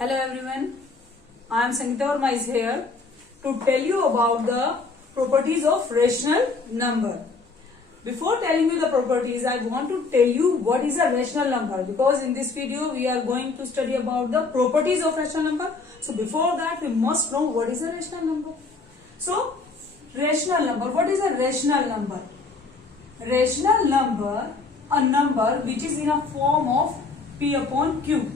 Hello everyone, I am Sangeeta Verma is here to tell you about the properties of rational number. Before telling you the properties, I want to tell you what is a rational number, because in this video we are going to study about the properties of rational number. So before that we must know what is a rational number. So rational number, what is a rational number? Rational number, a number which is in a form of P upon Q.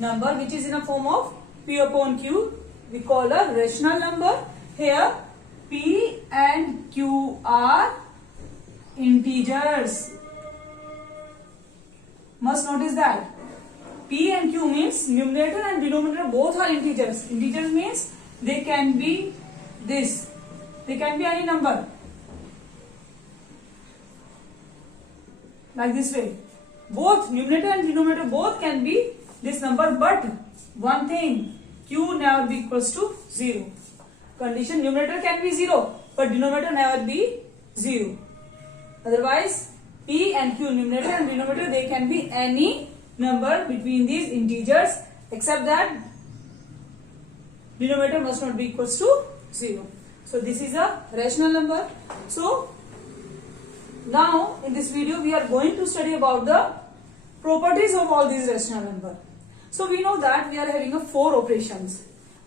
Number which is in a form of P upon Q, we call a rational number. Here P and Q are integers. Must notice that P and Q means numerator and denominator both are integers. Integers means they can be this, they can be any number, like this way. Both numerator and denominator both can be this number, but one thing, Q never be equals to 0. Condition, numerator can be 0 but denominator never be 0. Otherwise P and Q, numerator and denominator, they can be any number between these integers, except that denominator must not be equals to 0. So this is a rational number. So now in this video we are going to study about the properties of all these rational number. So we know that we are having a 4 operations.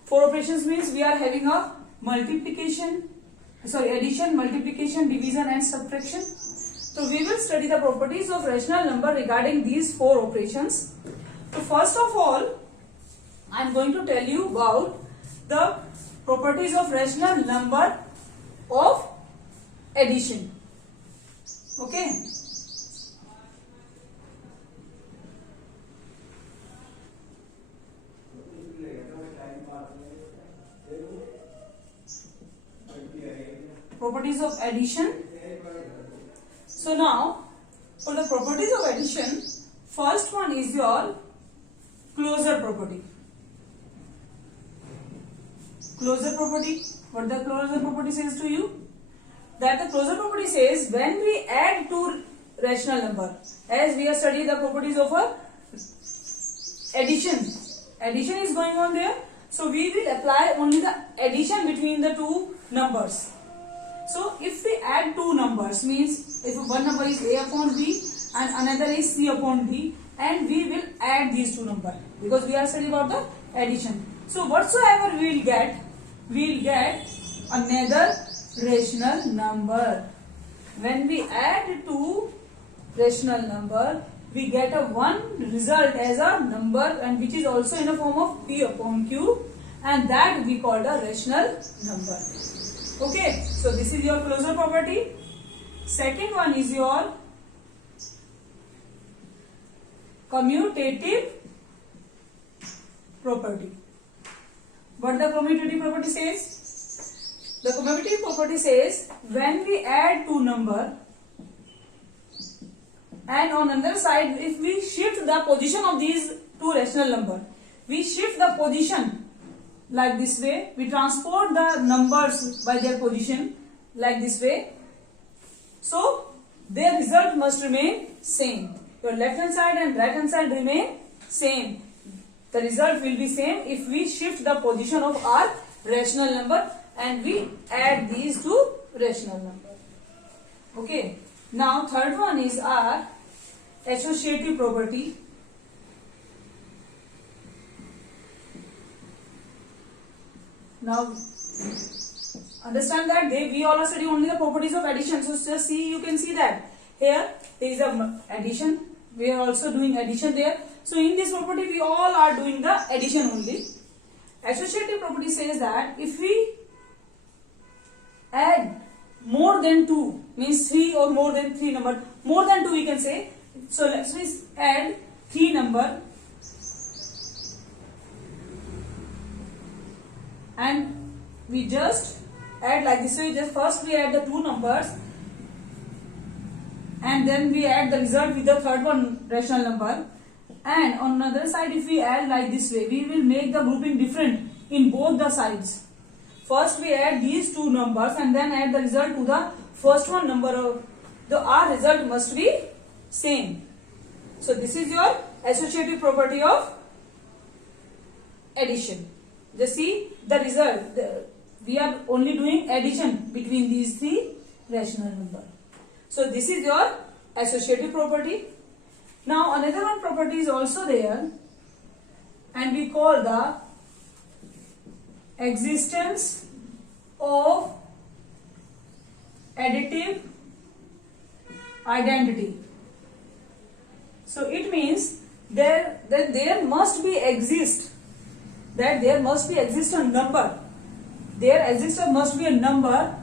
4 operations means we are having a addition, multiplication, division and subtraction. So we will study the properties of rational number regarding these 4 operations. So first of all, I am going to tell you about the properties of rational number of addition. Okay. Properties of addition. So now for the properties of addition, first one is your closure property. Closure property, what the closure property says to you? That the closure property says when we add two rational number, as we are studying the properties of a addition is going on there, so we will apply only the addition between the two numbers. So if we add two numbers, means if one number is A upon B and another is C upon D, and we will add these two numbers because we are studying about the addition. So whatsoever we will get another rational number. When we add two rational number, we get a one result as a number, and which is also in a form of P upon Q, and that we call the rational number. Okay, so this is your closure property. Second one is your commutative property. What the commutative property says? The commutative property says when we add two number, and on another side if we shift the position of these two rational number, we shift the position like this way, we transport the numbers by their position like this way, so their result must remain same. Your left hand side and right hand side remain same. The result will be same if we shift the position of our rational number and we add these two rational number. Okay. Now third one is our associative property. Now understand that we all are studying only the properties of addition. So just see, you can see that here there is a addition. We are also doing addition there. So in this property we all are doing the addition only. Associative property says that if we add more than 2, means 3 or more than 3 number, more than 2 we can say. So let's add 3 number, and we just add like this way. Just first we add the two numbers and then we add the result with the third one rational number, and on another side if we add like this way, we will make the grouping different in both the sides. First we add these two numbers and then add the result to the first one number. Our result must be same. So this is your associative property of addition. Just see the result. We are only doing addition between these three rational numbers. So this is your associative property. Now another one property is also there, and we call the existence of additive identity. So it means that there must be a number. There must be a number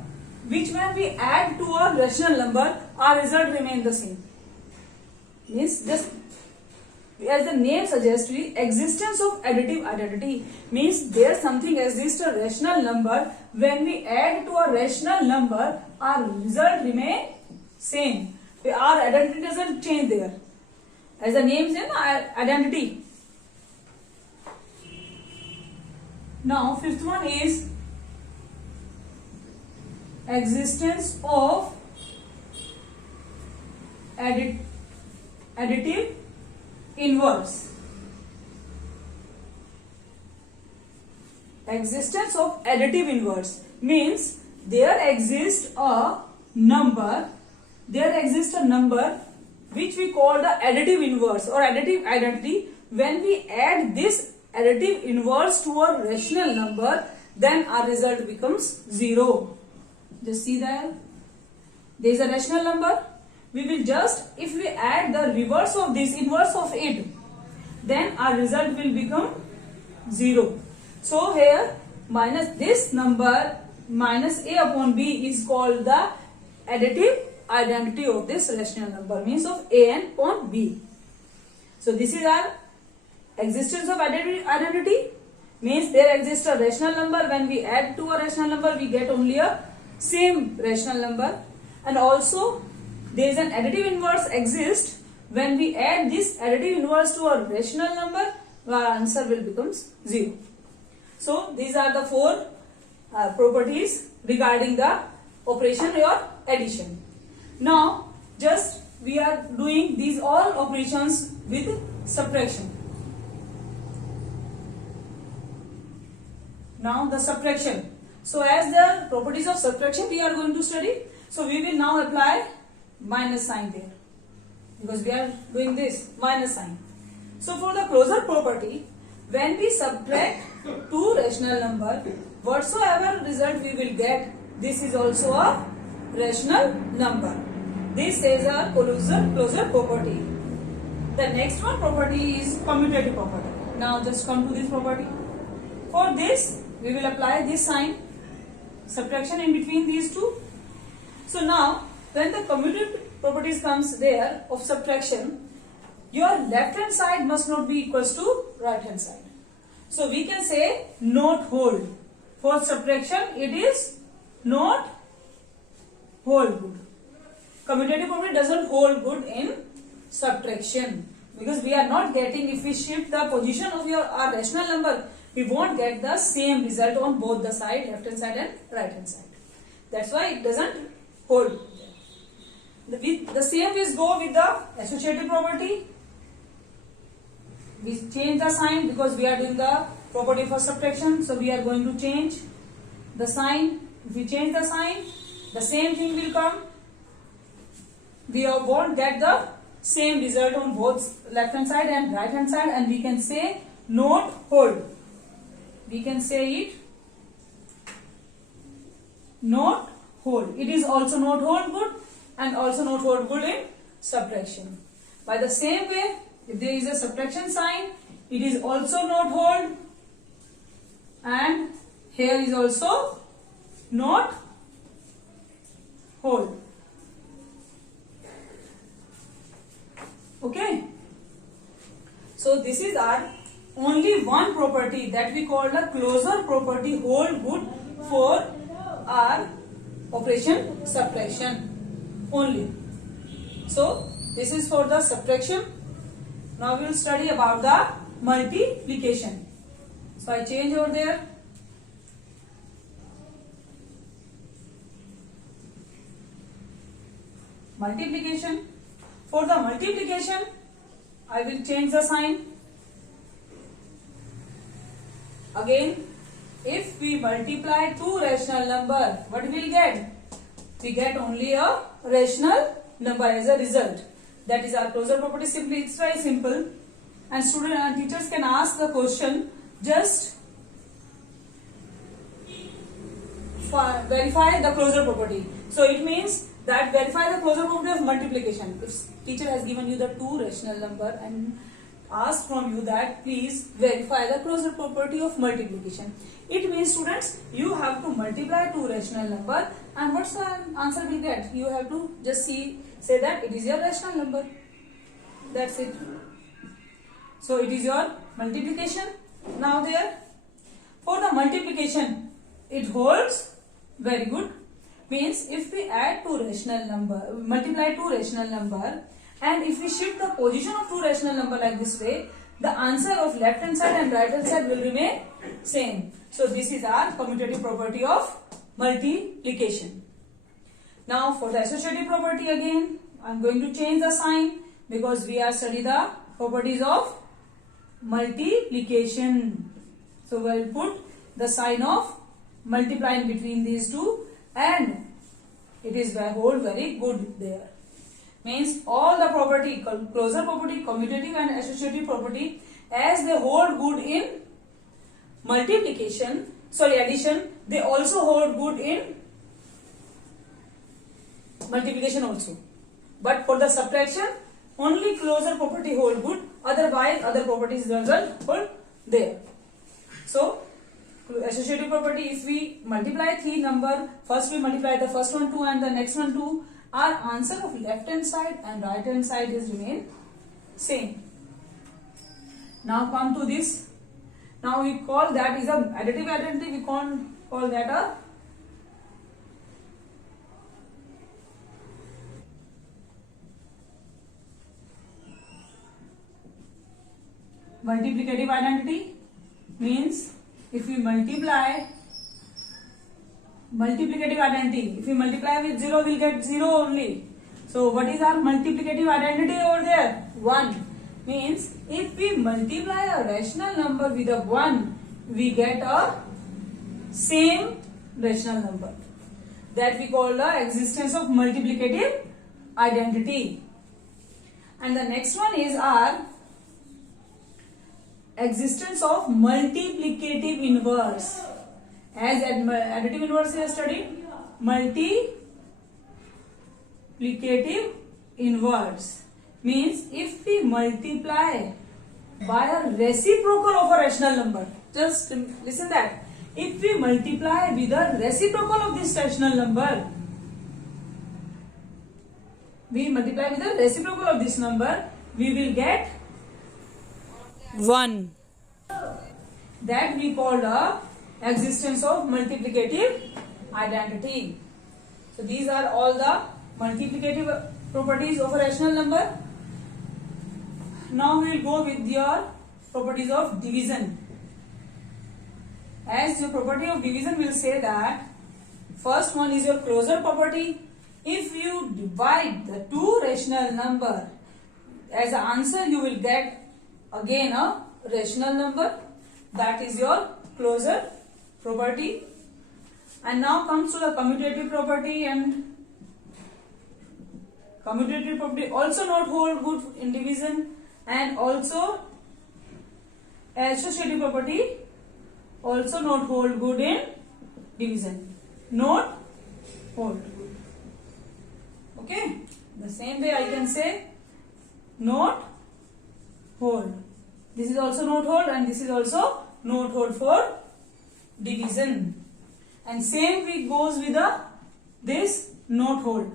which when we add to a rational number, our result remain the same. Means just as the name suggests, existence of additive identity means there something exists, a rational number. When we add to a rational number, our result remain same. Our identity doesn't change there. As the name says, identity. Now fifth one is existence of additive inverse. Existence of additive inverse means there exists a number which we call the additive inverse or additive identity. When we add this additive inverse to a rational number, then our result becomes 0. Just see there. There is a rational number. We will just, if we add the reverse of this, inverse of it, then our result will become 0. So here minus this number minus a upon b is called the additive identity of this rational number, means of a n upon b. So this is our existence of additive identity, means there exists a rational number. When we add to a rational number, we get only a same rational number, and also there is an additive inverse exists. When we add this additive inverse to a rational number, our answer will becomes 0. So these are the four properties regarding the operation or addition. Now just we are doing these all operations with subtraction. Now the subtraction. So as the properties of subtraction we are going to study. So we will now apply minus sign there, because we are doing this minus sign. So for the closure property, when we subtract two rational number, whatsoever result we will get, this is also a rational number. This is a closure property. The next one property is commutative property. Now just come to this property. For this we will apply this sign, subtraction in between these two. So now when the commutative properties comes there of subtraction, your left hand side must not be equals to right hand side. So we can say not hold. For subtraction it is not hold good. Commutative property doesn't hold good in subtraction, because we are not getting, if we shift the position of our rational number, we won't get the same result on both the side, left hand side and right hand side. That's why it doesn't hold. The same is go with the associative property. We change the sign because we are doing the property for subtraction. So we are going to change the sign. If we change the sign, the same thing will come. We won't get the same result on both left hand side and right hand side, and we can say not hold. We can say it not hold. It is also not hold good and also not hold good in subtraction. By the same way, if there is a subtraction sign, it is also not hold, and here is also not hold. Okay. So this is our only one property that we call the closure property hold good for our operation subtraction only. So this is for the subtraction. Now we will study about the multiplication. So I change over there. Multiplication. For the multiplication, I will change the sign. again, if we multiply two rational number, what we will get? We get only a rational number as a result. That is our closure property. Simply, it's very simple. And student and teachers can ask the question, just verify the closure property. So it means that verify the closure property of multiplication. If teacher has given you the two rational number and asked from you that please verify the closure property of multiplication, it means students you have to multiply two rational number, and what's the answer will get? You have to just say that it is your rational number. That's it. So it is your multiplication. Now there, for the multiplication, it holds very good. Means if we add two rational number, multiply two rational number, and if we shift the position of two rational number like this way, the answer of left hand side and right hand side will remain same. So this is our commutative property of multiplication. Now for the associative property, again I am going to change the sign because we are studying the properties of multiplication. So we will put the sign of multiplying between these two, and it is hold very good there. Means all the property, closure property, commutative and associative property, as they hold good in addition, they also hold good in multiplication also. But for the subtraction, only closure property hold good, otherwise other properties doesn't hold there. So associative property, if we multiply three number, first we multiply the first one 2 and the next one 2, our answer of left hand side and right hand side is remain same. Now come to this. Now we call that is a additive identity. We can't call that a multiplicative identity. Means if we multiply multiplicative identity, if we multiply with 0, we'll get 0 only. So what is our multiplicative identity over there? 1. Means if we multiply a rational number with a 1, we get a same rational number. That we call the existence of multiplicative identity. And the next one is our existence of multiplicative inverse. As additive inverse we have studied, multiplicative inverse means if we multiply by a reciprocal of a rational number. Just listen that. If we multiply with a reciprocal of this rational number, we multiply with a reciprocal of this number, we will get 1. That we call the existence of multiplicative identity. So these are all the multiplicative properties of a rational number. Now we will go with your properties of division. As your property of division will say that first one is your closure property. If you divide the two rational number, as an answer you will get again a rational number. That is your closure property. And now comes to the commutative property, and commutative property also not hold good in division, and also associative property also not hold good in division. Not hold good. Okay. The same way I can say not hold. This is also not hold, and this is also not hold for division. And same way goes with this not hold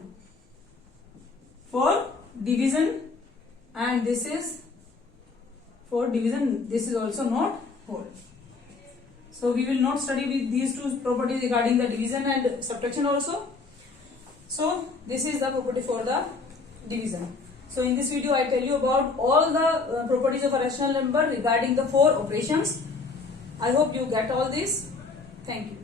for division, and this is for division. This is also not hold. So we will not study with these two properties regarding the division and subtraction also. So this is the property for the division. So in this video I tell you about all the properties of a rational number regarding the 4 operations. I hope you get all this. Thank you.